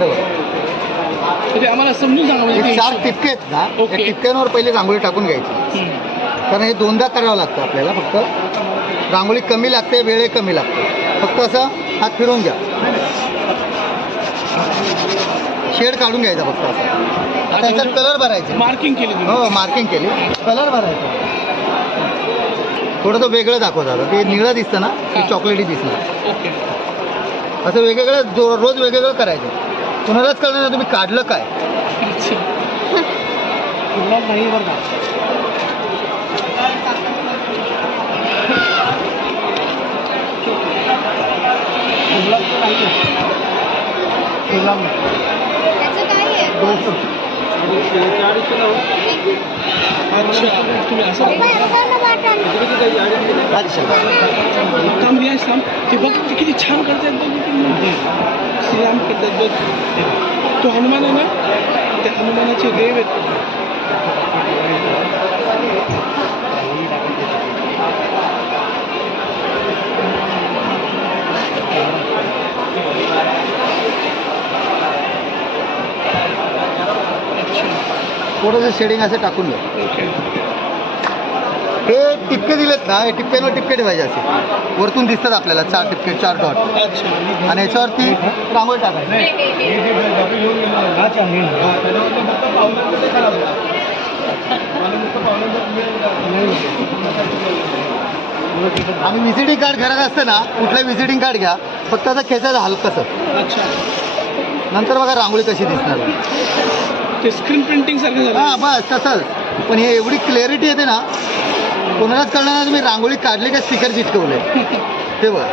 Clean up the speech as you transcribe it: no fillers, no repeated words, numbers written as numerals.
म्हणजे आम्हाला समजून सांगा म्हणजे हे 4 टिपके आहेत ना, ओके. त्या टिपक्यांवर पहिले रांगोळी टाकून घ्यायची. कारण हे 2दा करावं लागतं आपल्याला. फक्त रांगोळी कमी लागते, वेळ कमी लागते. फक्त असं हात फिरवून घ्या, शेड काढून घ्यायचा फक्त असं. त्याच्यात कलर भरायचे. मार्किंग केली हो, मार्किंग केली, कलर भरायचा. थोडंसं वेगळं दाखवत आता. ते निळं दिसतं ना, ते चॉकलेटी दिसणार. ओके. असं वेगवेगळं रोज वेगवेगळं करायचं. कुणालाच कळणार नाही तुम्ही काढलं काय. नाही बरं का. तुम्ही असं काम लिहायचं सांग. ते बघ ते किती छान करतात श्रीराम करतात बघ. तो हनुमान आहे ना, त्या हनुमानाचे देव आहेत. थोडंसं शेडिंग असं टाकून घ्या. ओके. हे टिपके दिलेत ना, हे टिपक्यांवर टिपके ठेवायचे असे. वरतून दिसतात आपल्याला 4 टिपके, 4 डॉट. अच्छा. आणि याच्यावरती रांगोळी टाकायची. आम्ही व्हिजिटिंग कार्ड घरात असतं ना, कुठलं व्हिजिटिंग कार्ड घ्या, फक्त असं खेचायचं हलकंसं. अच्छा. नंतर बघा रांगोळी कशी दिसणार. ते स्क्रीन प्रिंटिंग सारखं झालं. हां, बस तसंच. पण हे एवढी क्लॅरिटी येते ना, कोणालाच कळणार नाही तुम्ही रांगोळी काढली का स्टिकर चिटकवले. ते बघ.